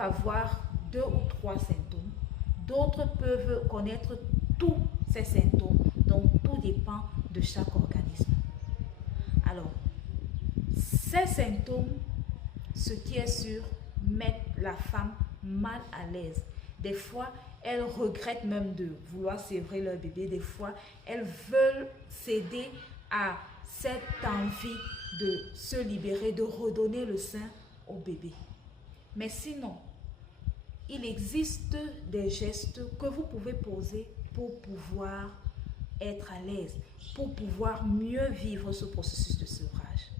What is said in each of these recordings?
peuvent avoir 2 ou 3 symptômes. D'autres peuvent connaître tous ces symptômes. Donc, tout dépend de chaque organisme. Alors, ces symptômes, ce qui est sûr, mettent la femme mal à l'aise. Des fois, elles regrettent même de vouloir sévrer leur bébé. Des fois, elles veulent céder à cette envie de se libérer, de redonner le sein au bébé. Mais sinon, il existe des gestes que vous pouvez poser pour pouvoir être à l'aise, pour pouvoir mieux vivre ce processus de sevrage.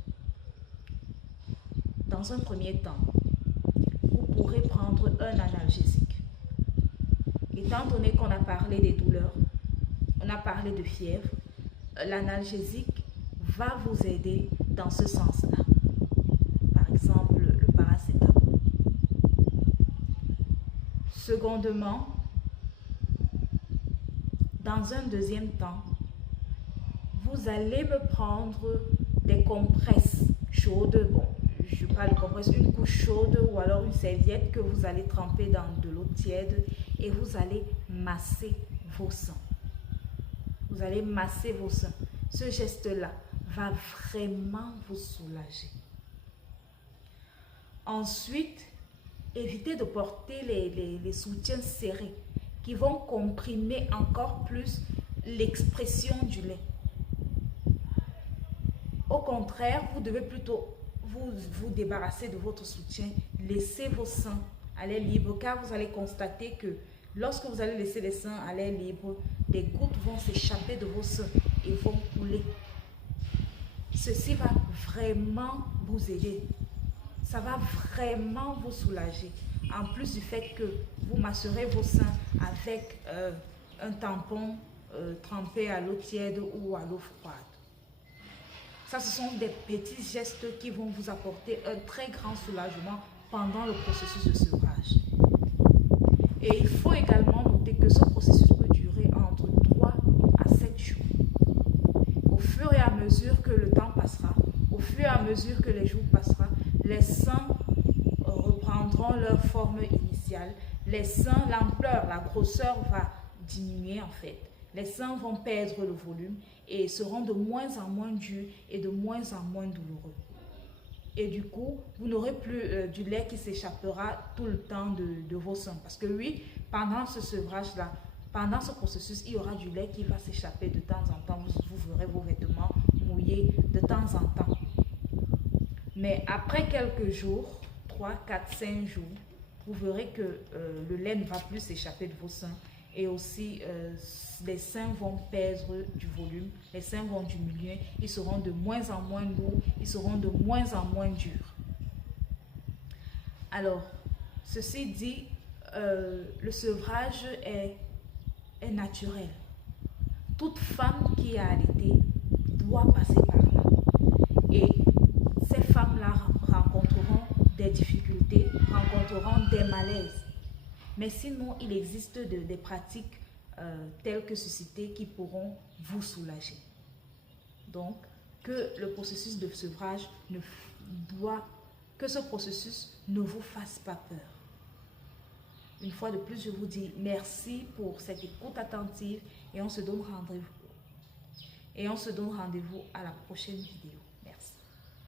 Dans un premier temps, vous pourrez prendre un analgésique. Étant donné qu'on a parlé des douleurs, on a parlé de fièvre, l'analgésique va vous aider dans ce sens-là. Par exemple, le paracétamol. Secondement, dans un deuxième temps, vous allez me prendre des compresses chaudes. Bon, je parle de compresses, une couche chaude ou alors une serviette que vous allez tremper dans de l'eau tiède et vous allez masser vos seins. Vous allez masser vos seins. Ce geste-là va vraiment vous soulager. Ensuite, évitez de porter les soutiens serrés qui vont comprimer encore plus l'expression du lait. Au contraire, vous devez plutôt vous débarrasser de votre soutien, laissez vos seins à l'air libre, car vous allez constater que lorsque vous allez laisser les seins à l'air libre, des gouttes vont s'échapper de vos seins et vont couler. Ceci va vraiment vous aider. Ça va vraiment vous soulager. En plus du fait que vous masserez vos seins avec un tampon trempé à l'eau tiède ou à l'eau froide. Ça, ce sont des petits gestes qui vont vous apporter un très grand soulagement pendant le processus de sevrage. Et il faut également noter que ce processus peut durer entre 3 à 7 jours. Au fur et à mesure que le temps passera, au fur et à mesure que les jours passeront, les seins reprendront leur forme initiale. Les seins, l'ampleur, la grosseur va diminuer en fait. Les seins vont perdre le volume et seront de moins en moins durs et de moins en moins douloureux. Et du coup, vous n'aurez plus du lait qui s'échappera tout le temps de vos seins. Parce que oui, pendant ce sevrage-là, pendant ce processus, il y aura du lait qui va s'échapper de temps en temps. Vous verrez vos vêtements mouillés de temps en temps. Mais après quelques jours, 3, 4, 5 jours, vous verrez que le lait ne va plus s'échapper de vos seins. Et aussi, les seins vont perdre du volume, les seins vont diminuer, ils seront de moins en moins lourds, ils seront de moins en moins durs. Alors, ceci dit, le sevrage est naturel. Toute femme qui a allaité doit passer par là. Et ces femmes-là rencontreront des difficultés, rencontreront des malaises. Mais sinon, il existe des pratiques telles que ceci qui pourront vous soulager. Donc, que le processus de sevrage que ce processus ne vous fasse pas peur. Une fois de plus, je vous dis merci pour cette écoute attentive et on se donne rendez-vous. Et on se donne rendez-vous à la prochaine vidéo.